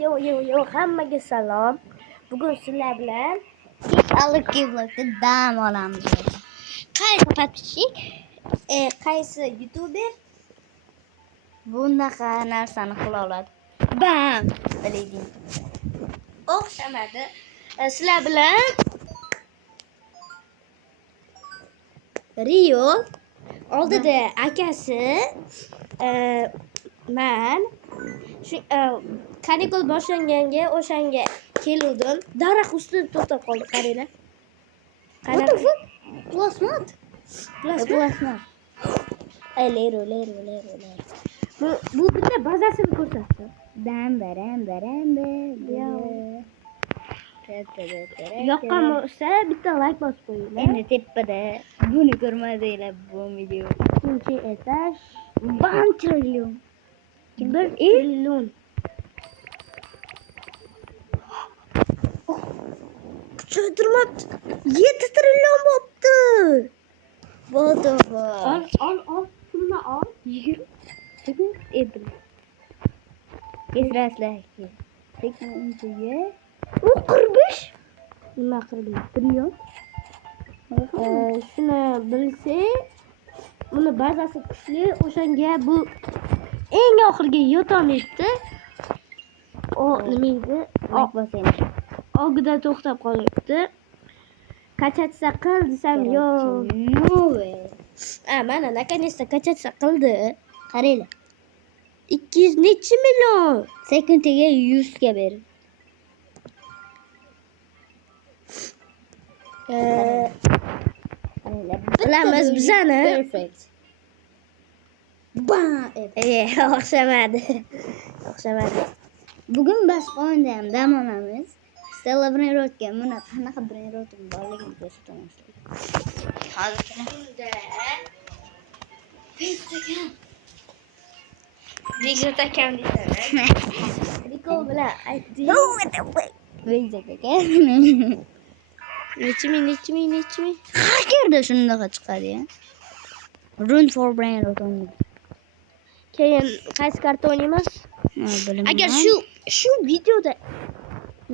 Yo hammaga salom. Bugun sizlar bilan Alık vlogda dam olamiz. qaysi podpисчик, qaysi youtuber Bunaqa narsani qila oladi. Bam! Bileding. o'xshamadi. Sizlar bilan Rio oldida akasi men shu kanikul boshlanganga o'shanga keldim. Daraxt ustida to'xtab qoldi, qaranglar. What the fuck? Plasmat. Plasma. Lero. Bu bitta bazasini ko'rsatdi. Dam baram. Yoqqan bo'lsa bitta like bosib qo'yinglar. Endi tepada buni ko'rmadinglar bu video. Ikkinchi etaj 1 trillion. 1 trillion. Kuchaytirmabdi. 7 trillion bo'pti. What the fuck? Ol. Pulni ol. 20 edim. Kesraslar. Sekundga. U 45. Nima 45? Trillion. Shuni bilsak, buni bazasi kuchli, o'shanga bu eng oxirgi yotolmaydi. O nima edi? Bosing. Og'ida to'xtab qolyapti. Kachatsa qil desam, yo'q. No way. Mana наконец-то kachatsa qildi. Qaranglar. 200 necha million. Sekundiga 100 ga ber. Bilamiz bizani. Perfect. Bam! O'xshamadi. Bugun boshqonda ham dam olamiz. Stella Brenrotga mana qanaqa Brenrotim borligini ko'rsatamiz. Hozir Bekzod akam deysan. Riko bilan aytdik. Bekzod aka. Necha ming. Har yerda shunaqa chiqadi ya. Run for Brenrotim. Keyin qaysi karta o'ynaymiz? Bilmayman. Agar shu videoda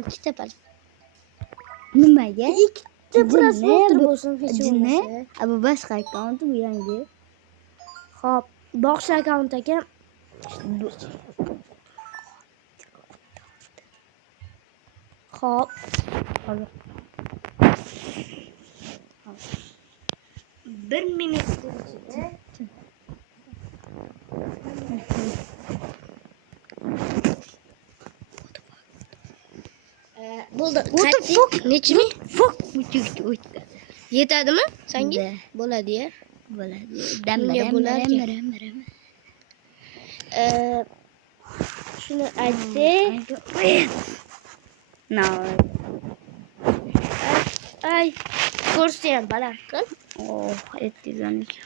ikkita pal. Nimaga? Ikkita prosmotr bo'lsin hech Jinni? bo'lmasa. Bu boshqa akkaunt, bu yangi. Xo'p, boshqa akkaunt ekan. Xo'p. 1 minut ichida bo'ldi. What the fuck? Necha ming? Fuck. Yetadimi? Senga? Da. Bo'ladi-ya. Bo'ladi. Bunga bo'larkan. Shuni aytsak, No. ay, ko'rsa ham baland qil. Oh, 712.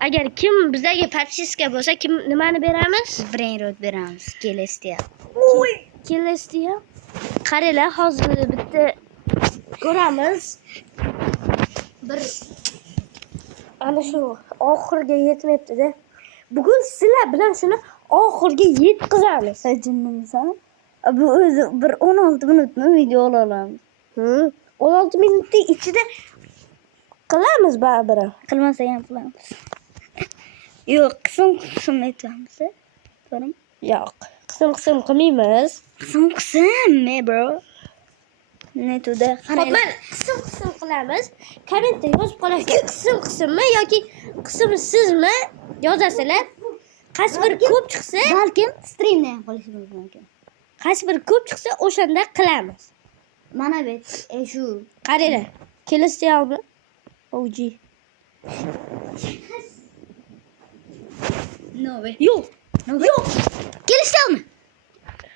Agar kim bizga podpiska bo'lsa, kim nimani beramiz? Brenrot beramiz. Celestia. Celestia. Qaranglar, hozir bitta ko'ramiz. Bir ana shu oxirga yetmayapti-da. Bugun sizlar bilan shuni oxirga yetkazamiz. Jinnimisan? Bu o'zi bir 16 minutni video olamiz. 16 minutning ichida qilamiz baribir. Qilmasa ham qilamiz. Yo'q, qism aytamiz. To'g'rimi? Yo'q, qism qilmaymiz. Qism, bro. Netuda Xo'p, mana qism qilamiz. Kommentda yozib qolasizlar, qismmi yoki qismsizmi yozasizlar. Qaysi bir ko'p chiqsa, balkim streamda ham qilishimiz mumkin. qaysi bir ko'p chiqsa, o'shanda qilamiz. Mana bu shu Qaranglar. Celestialmi? OG. No way. Yo'q. Celestialmi?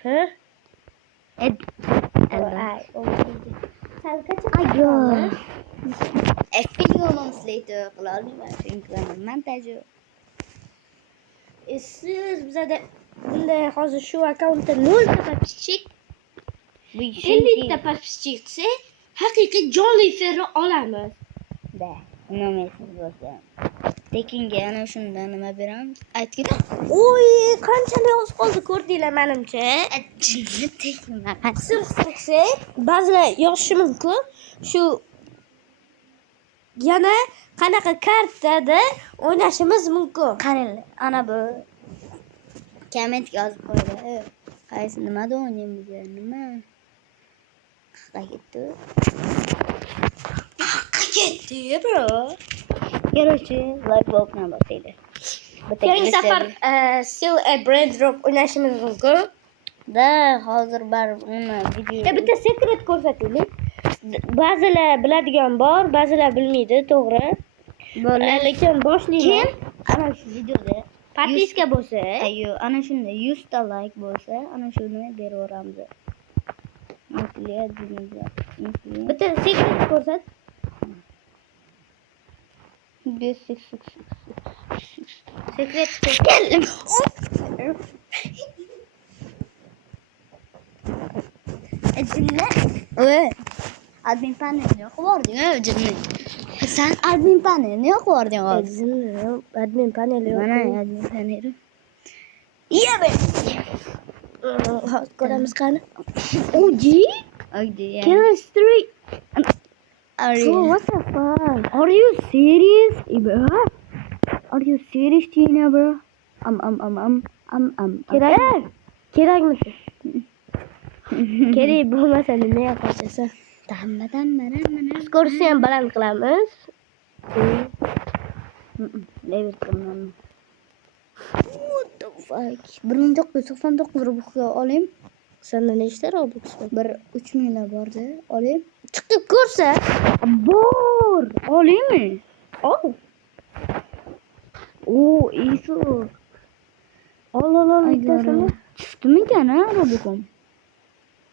Ha? Ay, Ayo. video later qila olmayman chunki montaj yo'q. Siz bizada bunday hozir shu akkauntda 0 ta podpischik, 50 ta podpischik qilsa, haqiqiy jonli efirni olamiz. Da, nima bo'lsa Tekinga ana shundan nima beramiz? Aytgin. Oy, qanchalik oz qoldi ko'rdinglar menimcha. Jinni tekinma. Qisib ba'zilar yozishi mumkin. Shu yana qanaqa kartada o'ynashimiz mumkin. Qaranglar, ana bu kommentga yozib qo'ydi. Qaysi nimada o'ynaymiz? Nima? Qayerda? Qayerda, bro? Короче, like bo'lgan bo'lsanglar. Keyingi safar still a brand drop o'ynashimiz mumkin. Da, hozir bar uni video. Bitta sekret ko'rsataylik. Ba'zilar biladigan bor, ba'zilar bilmaydi, to'g'ri. Lekin boshlayman. Ana shu videoda Podpiska bo'lsa, ayo, ana shunda 100 ta like bo'lsa, ana shuni beraveramiz. bitta sekret ko'rsat. Sekret Geldim. Jinni. Oy. Admin panelni yoqib yubording, jinni. Sen admin panelni yoqib yubording hozir. Admin paneli yo'q. Mana admin paneli. Iya be. Hozir ko'ramiz qani. Oji? Oji. Chemistry. Are Oh, you? what the fuck? Are you serious, bro? Are you serious, Tina, bro? Kerakmisi? Kerak bo'lmasa nima yapasan? Mana. Skorsni ham baland qilamiz. What the fuck? 1999 rubuxga olayım. Senda nechta Robux bor? Bir 3000 bordi. Olayım. Chiqib ko'rsa. Bor. Olayımmi? Ol. Oo, iso. Ol, bittasini. Chiqdimikan ha rubuxim?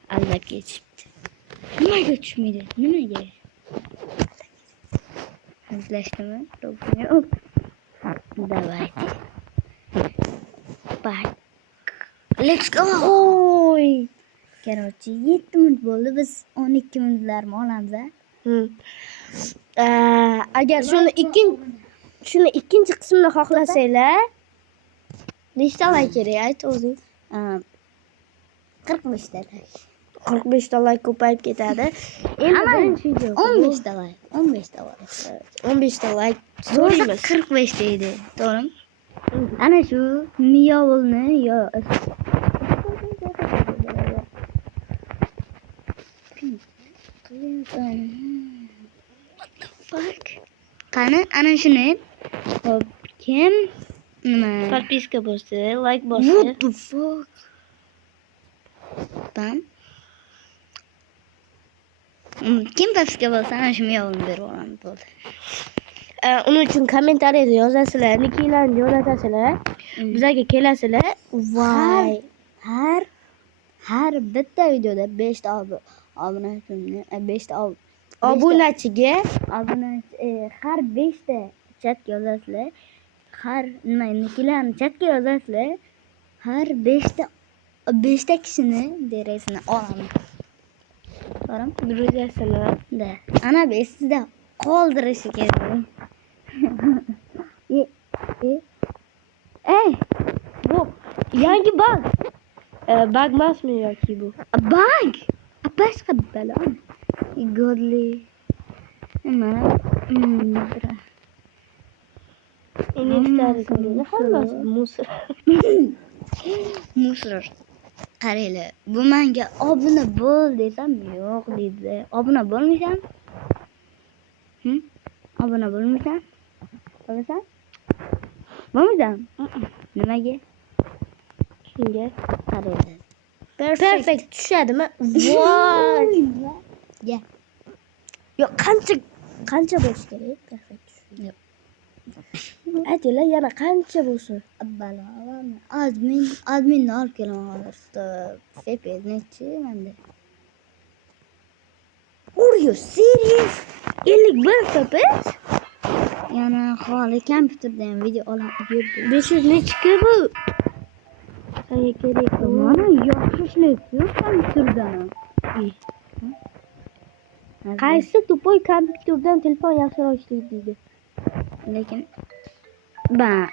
Albatta chiqdi. Nimaga tushmaydi? Nimaga? Izlashdimi? Rubuxim yo'q. Давайте. Bak. Let's go. Oy. Короче, 7 minut bo'ldi. Biz 12 minutlarni olamiz, ha? Agar shuni ikkinchi qismini xohlasanglar, nechta like kerak ayt o'zing. 45 ta. 45 ta like ko'payib ketadi. Endi birinchi video 15 ta like. 15 ta bor. 15 ta like So'raymiz. so'raymiz. 45 ta edi, to'g'rimi? Ana shu miyovulni yo fuck. Qani, ana shuni. Hop, kim? Nima? Podpiska bo'lsa, like bo'lsa. What the fuck? Tam. Kim podpiska bo'lsa, ana shu miyovulni berib olamiz, bo'ldi. Uning uchun kommentariyada yozasizlar, nickinglarni jo'natasizlar. Bizlarga kelasizlar. Voy. Har bitta videoda 5 ta obunachini, 5 ta Obunachiga har 5 ta chatga yozasizlar. Har nimalarni chatga yozasizlar. Har 5 ta kishini deresini olamiz. To'g'rimi? birlasizlar. Da. Ana bu sizda qoldirishi kerak. Bu yangi bug. Bug emasmi yoki bu? Bug. Boshqa balo. Godly. Mana. Inektarni hammasi musor. Musor. Qaranglar, bu menga obuna bo'l desam, yo'q deydi. Obuna bo'lmaysan? Obuna bo'lmaysan? Bo'lasan? Bo'lmaysan? Nimaga? Shunga. Qaranglar. Perfect tushadimi? Voy. Ya. Yo'q, qancha bo'lishi kerak? Perfect tushadi. Yo'q. Aytinglar, yana qancha bo'lsin? Balo. Adminni olib kelaman hozir. FPS nechi menda? Are you serious? 51 FPS? Yana hali kompyuterdan video olib yurdi. 500 nechiki bu? Senga kerak. Mana yaxshi ishlayapti kompyuterdan. Qaysi tupoy kompyuterdan telefon yaxshiroq ishlaydi deydi. Lekin Ba,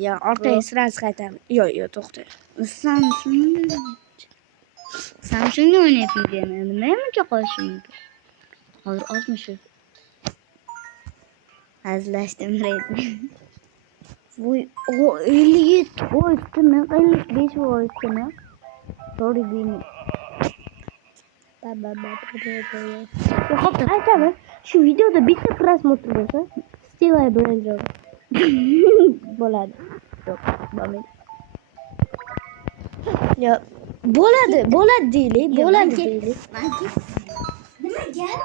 Yo, orqaga sirasi qaytamiz. Yo, to'xta. Samsung'ni o'ynayapmiz yana. Nima buncha qolishi mumkin? Hozir 60. Hazillashdim reyting. Voy, 57%mi? 55%mi? Sorry, beni. Xo'p, aytaman. Shu videoda bitta prosmotr bo'lsa, Stila bilan bo'ladi. Yo'q, bo'lmaydi. Yo, bo'ladi deylik, bo'ladi deylik. Nima gap?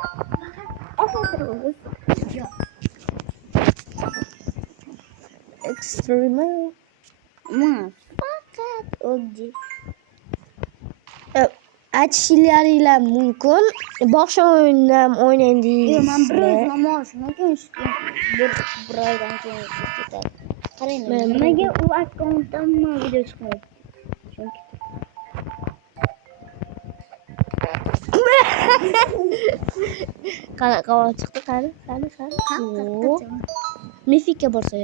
Yo'q. Extreme. Faqat oddiy. Aytishlaringlar mumkin. Boshqa o'yinni ham o'ynang Yo'q, men deysiz. biroz namoyishdan keyin bir oydan keyin ketadi. Qaranglar, nimaga u akkauntdan video chiqadi? Chunki Qanaqa chiqdi? Qani? Mifikka borsa.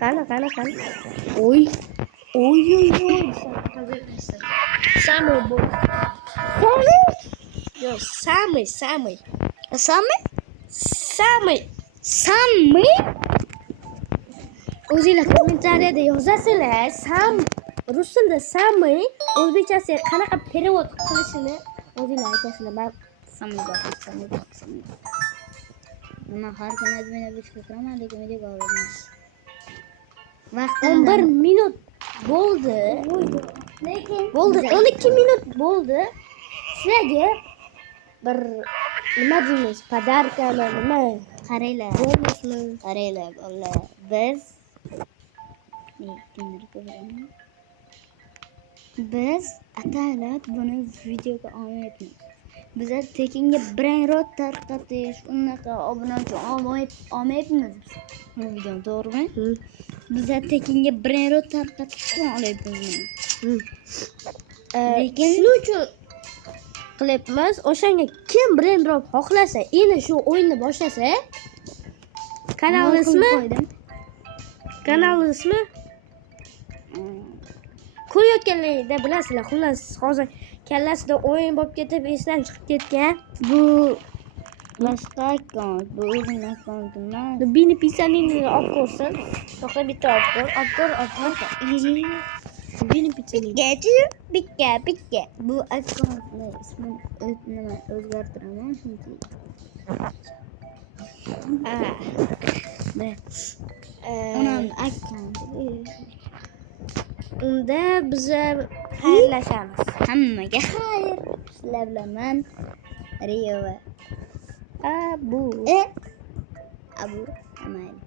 Qani. Oy. Самый бой. Yo, самый. Sammy? O'zinglar kommentariyada yozasizlar. Rus tilida samый o'zbekchasiga qanaqa perevod qilishini o'zinglar aytasizlar. Men Sammy bor. Nima har kuni admin o'chib turaman, lekin video ko'raman. Vaqtim 11 minut bo'ldi. lekin 12 minut bo'ldi. Sizlarga bir nima deymiz? Podarkami nima? qaranglar. Bo'lmasmi? Qaranglar, bolalar. Biz kimdir ko'raman. Biz atalab buni videoga olmayapmiz. Biz tekinga brainrot tarqatish, unaqa obunachi olmayapmiz. Bu videoni to'g'rimi? Biz tekinga brainrot tarqatishni olyapmiz. Lekin shuning uchun qilyapmiz. O'shanga kim brainrot xohlasa, endi shu o'yinni boshlasa, kanal ismi ko'rayotganlaringda bilasizlar. Xullas, hozir kallasida o'yin bo'lib ketib, esdan chiqib ketgan. Bu boshqa akkaunt, bu o'zim akkauntim emas. Bini pisaningizni olib ko'rsin. To'xta, bitta olib ko'r. Bini pisaning. Pikka. Bu akkauntni ismini o'zgartiraman chunki. Uning akkaunti. Unda biz xayrlashamiz. Hammaga xayr. Sizlar bilan men Rio va Abu. Abu. Amayli.